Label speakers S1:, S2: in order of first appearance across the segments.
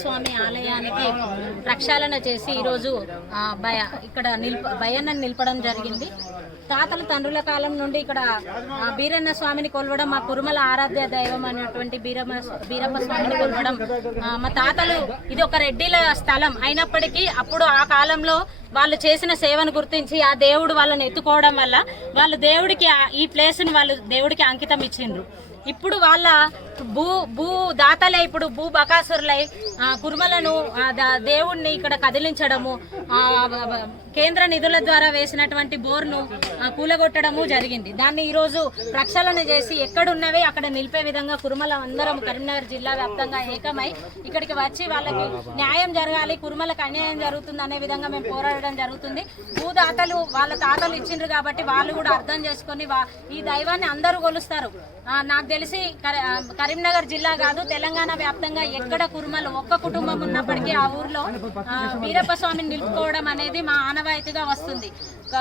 S1: స్వామి ఆలయానికి ప్రక్షాళన చేసి ఈరోజు భయ ఇక్కడ నిల్ప భయాన్ని నిలపడం జరిగింది. తాతల తండ్రుల కాలం నుండి ఇక్కడ బీరన్న స్వామిని కొలవడం మా కురుమల ఆరాధ్య దైవం అనేటువంటి బీరమ్మ బీరమ్మ స్వామిని కొలవడం మా తాతలు ఇది ఒక రెడ్డిల స్థలం అయినప్పటికీ అప్పుడు ఆ కాలంలో వాళ్ళు చేసిన సేవను గుర్తించి ఆ దేవుడు వాళ్ళని ఎత్తుకోవడం వల్ల వాళ్ళు దేవుడికి ఈ ప్లేస్ని వాళ్ళు దేవుడికి అంకితం ఇచ్చిండ్రు. ఇప్పుడు వాళ్ళ భూ భూ దాతలే ఇప్పుడు భూ బకాసురులై కుర్మలను ఆ, దేవుణ్ణి ఇక్కడ కదిలించడము కేంద్ర నిధుల ద్వారా వేసినటువంటి బోర్ను కూలగొట్టడము జరిగింది. దాన్ని ఈరోజు ప్రక్షాళన చేసి ఎక్కడున్నవే అక్కడ నిలిపే విధంగా కురుమల అందరం కరీంనగర్ జిల్లా వ్యాప్తంగా ఏకమై ఇక్కడికి వచ్చి వాళ్ళకి న్యాయం జరగాలి కురుమలకు అన్యాయం జరుగుతుంది అనే విధంగా మేము పోరాడడం జరుగుతుంది. భూదాతలు వాళ్ళ తాతలు ఇచ్చిండ్రు కాబట్టి వాళ్ళు కూడా అర్థం చేసుకొని వా- ఈ దైవాన్ని అందరూ కొలుస్తారు. నాకు తెలిసి కరీంనగర్ జిల్లా కాదు తెలంగాణ వ్యాప్తంగా ఎక్కడ కురుమలు ఒక్క కుటుంబం ఉన్నప్పటికీ ఆ ఊర్లో ఆ, వీరప్ప స్వామిని నిలుపుకోవడం అనేది మా ఆనవాయితీగా వస్తుంది.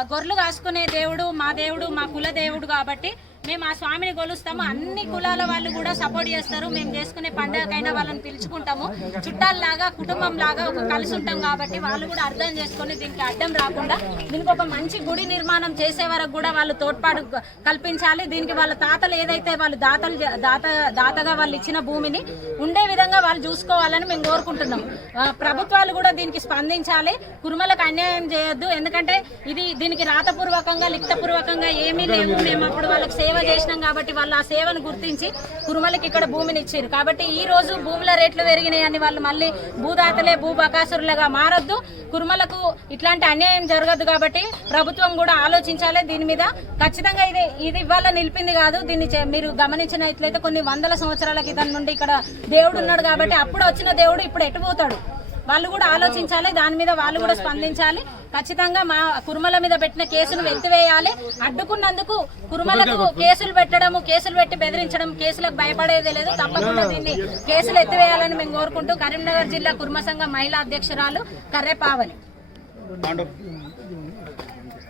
S1: గొర్రెలు కాసుకునే దేవుడు మా దేవుడు మా కుల దేవుడు కాబట్టి మేము ఆ స్వామిని కొలుస్తాము. అన్ని కులాల వాళ్ళు కూడా సపోర్ట్ చేస్తారు. మేము చేసుకునే పండగకైనా వాళ్ళని పిలుచుకుంటాము. చుట్టాల్లాగా కుటుంబం లాగా ఒక కలిసి ఉంటాం కాబట్టి వాళ్ళు కూడా అర్థం చేసుకొని దీనికి అడ్డం రాకుండా దీనికి ఒక మంచి గుడి నిర్మాణం చేసే వరకు కూడా వాళ్ళు తోడ్పాటు కల్పించాలి. దీనికి వాళ్ళ తాతలు ఏదైతే వాళ్ళు దాతలు దాత దాతగా వాళ్ళు ఇచ్చిన భూమిని ఉండే విధంగా వాళ్ళు చూసుకోవాలని మేము కోరుకుంటున్నాం. ప్రభుత్వాలు కూడా దీనికి స్పందించాలి. కురుమలకు అన్యాయం చేయొద్దు. ఎందుకంటే ఇది దీనికి రాతపూర్వకంగా లిఖితపూర్వకంగా ఏమీ లేవు. మేము అప్పుడు వాళ్ళకి సేవ చేసినాం కాబట్టి వాళ్ళు ఆ సేవను గుర్తించి కురుమలకి ఇక్కడ భూమిని ఇచ్చారు కాబట్టి ఈ రోజు భూముల రేట్లు పెరిగినాయని వాళ్ళు మళ్ళీ భూదాతలే భూ బకాసురులుగా మారొద్దు. కురుమలకు ఇట్లాంటి అన్యాయం జరగదు కాబట్టి ప్రభుత్వం కూడా ఆలోచించాలి. దీని మీద ఖచ్చితంగా ఇది ఇది ఇవాళ నిలిపింది కాదు. దీన్ని చే- మీరు గమనించినట్లయితే కొన్ని వందల సంవత్సరాల క్రితం నుండి ఇక్కడ దేవుడు ఉన్నాడు కాబట్టి అప్పుడు వచ్చిన దేవుడు ఇప్పుడు ఎటు పోతాడు? వాళ్ళు కూడా ఆలోచించాలి. దాని మీద వాళ్ళు కూడా స్పందించాలి. ఖచ్చితంగా మా కురుమల మీద పెట్టిన కేసును ఎత్తివేయాలి అడ్డుకున్నందుకు కురుమలకు కేసులు పెట్టడము కేసులు పెట్టి బెదిరించడం కేసులకు భయపడేది లేదు. తప్పకుండా దీన్ని కేసులు ఎత్తివేయాలని మేము కోరుకుంటూ కరీంనగర్ జిల్లా కుర్మ సంఘం మహిళా అధ్యక్షురాలు కర్రెపావలి